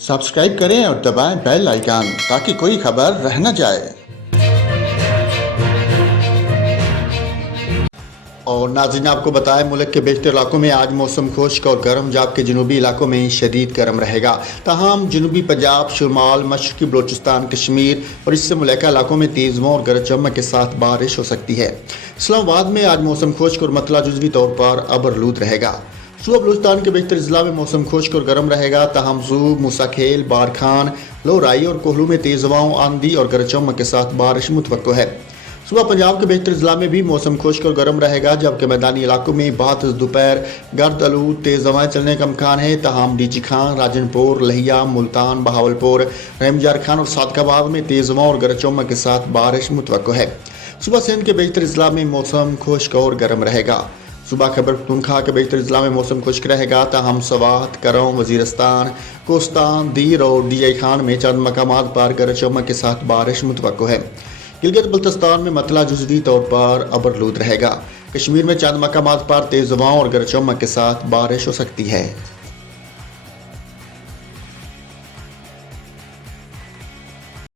Subscribe करें और दबाएं बेल आइकन ताकि कोई खबर रह न जाए। और नाज़रीन, आपको बताएं, मुल्क के बेशतर इलाकों में आज मौसम खुश्क और गर्म, जबकि जनूबी इलाकों में शदीद गर्म रहेगा। ताहम जनूबी पंजाब, शुमाल, मशरकी बलोचिस्तान, कश्मीर और इससे मुल्का इलाकों में तेज़ हवाओं और गरज चमक के साथ बारिश हो सकती है। इस्लामाबाद में आज मौसम खुश्क और मतला जुज़वी तौर पर अबरलूद रहेगा। सूबा बलूचिस्तान के बेशतर अजला में मौसम खुश्क और गर्म रहेगा। ताहम ज़ूब, मूसाखेल, बारखान, लोहराई और कोहलू में तेज़ हवाओं, आंधी और गरज चमक के साथ बारिश मुतवक्को है। सुबह पंजाब के बेशतर अजला में भी मौसम खुश्क और गर्म रहेगा, जबकि मैदानी इलाकों में बाद दोपहर गर्द आलूद तेज़ हवाएं चलने का इम्कान है। ताहम डीची खान, राजनपुर, लहिया, मुल्तान, बहावलपुर, रहमजार खान और सादकाबाद में तेज़ हवाओं और गरज चमक के साथ बारिश मुतवक्को है। सुबह सिंध के बेशतर अजला में मौसम खुश्क और गर्म रहेगा। सुबह खैबर पख्तूनख्वा के बेशतर अजला में मौसम खुश्क रहेगा। ताहम सवात, करम, वजीरस्तान, कोस्तान, दीर और डीआई खान में चंद मकामात पर गरज चमक के साथ बारिश मुतवक्को है। गिलगित बल्तिस्तान में मतला जुज़वी तौर पर अबरलूद रहेगा। कश्मीर में चंद मकामात पर तेज़ हवाओं और गरज चमक के साथ बारिश हो सकती है।